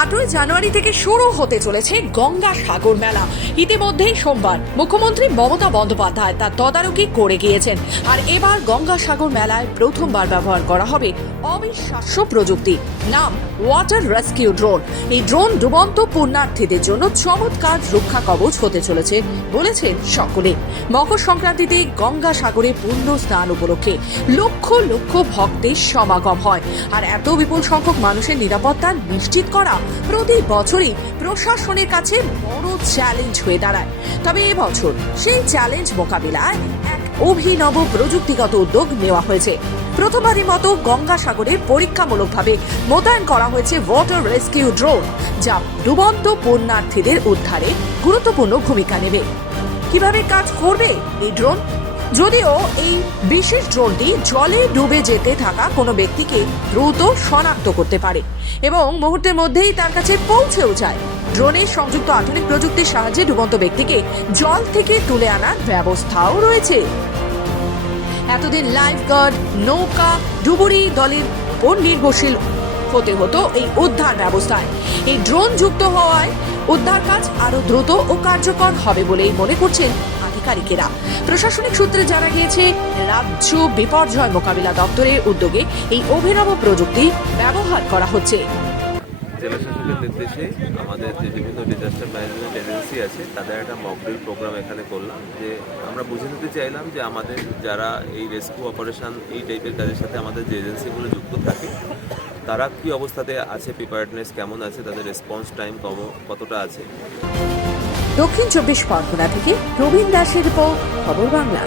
8ই জানুয়ারি থেকে শুরু হতে চলেছে গঙ্গা সাগর মেলা। ইতিমধ্যেই সোমবার মুখ্যমন্ত্রী মমতা বন্দ্যোপাধ্যায় তার তদারকি করে গিয়েছেন। আর এবার গঙ্গা সাগর মেলায় প্রথমবার ব্যবহার করা হবে অবিশ্বাস্য প্রযুক্তি, নাম ওয়াটার রেস্কিউ ড্রোন। এই ড্রোন ডুবন্ত পুণ্যার্থীদের জন্য চমৎকার রক্ষা কবচ হতে চলেছে বলেছেন সকলে। মকর সংক্রান্তিতে গঙ্গা সাগরে পুণ্য স্নান উপলক্ষে লক্ষ লক্ষ ভক্তের সমাগম হয়। আর এত বিপুল সংখ্যক মানুষের নিরাপত্তা নিশ্চিত করা প্রতি বছরই প্রশাসনের কাছে বড় চ্যালেঞ্জ হয়ে দাঁড়ায়। তবে এবছর সেই চ্যালেঞ্জ মোকাবিলায় এক অভিনব প্রযুক্তিগত উদ্যোগ নেওয়া হয়েছে। প্রথমবারের মতো গঙ্গা সাগরে পরীক্ষামূলকভাবে মোতায়েন করা হয়েছে ওয়াটার রেস্কিউ ড্রোন, যা ডুবন্ত পুণ্যার্থীদের উদ্ধারে গুরুত্বপূর্ণ ভূমিকা নেবে। কিভাবে কাজ করবে এই ড্রোন? যদিও এই বিশেষ ড্রোনটি জলে ডুবে যেতে থাকা কোনো ব্যক্তিকে দ্রুত শনাক্ত করতে পারে এবং মুহূর্তের মধ্যেই তার কাছে পৌঁছেও যায়। ড্রোনের সংযুক্ত আধুনিক প্রযুক্তির সাহায্যে ডুবন্ত ব্যক্তিকে জল থেকে তুলে আনার ব্যবস্থাও রয়েছে। এতদিন লাইফগার্ড, নৌকা, ডুবুরি দলের উপর নির্ভরশীল হতে হতো এই উদ্ধার ব্যবস্থায়। এই ড্রোন যুক্ত হওয়ায় উদ্ধার কাজ আরো দ্রুত ও কার্যকর হবে বলেই মনে করছেন আধিকারিকেরা। প্রশাসনিক সূত্রে জানা গিয়েছে, রাজ্য বিপর্যয় মোকাবিলা দপ্তরের উদ্যোগে এই অভিনব প্রযুক্তি ব্যবহার করা হচ্ছে। জেলা শাসকের নির্দেশে আমাদের যে বিভিন্ন ডিজাস্টার ম্যানেজমেন্ট এজেন্সি আছে তাদের একটা মকড্রিল প্রোগ্রাম এখানে করলাম, যে আমরা বুঝে নিতে চাইলাম যে আমাদের যারা এই রেস্কিউ অপারেশন এই টাইপের কাজের সাথে আমাদের যে এজেন্সিগুলো যুক্ত থাকে তারা কি অবস্থাতে আছে, প্রিপারেডনেস কেমন আছে, তাদের রেসপন্স টাইম কতটা আছে। দক্ষিণ 24 পরগনা থেকে প্রবীণ দাসের রিপোর্ট, খবর বাংলা।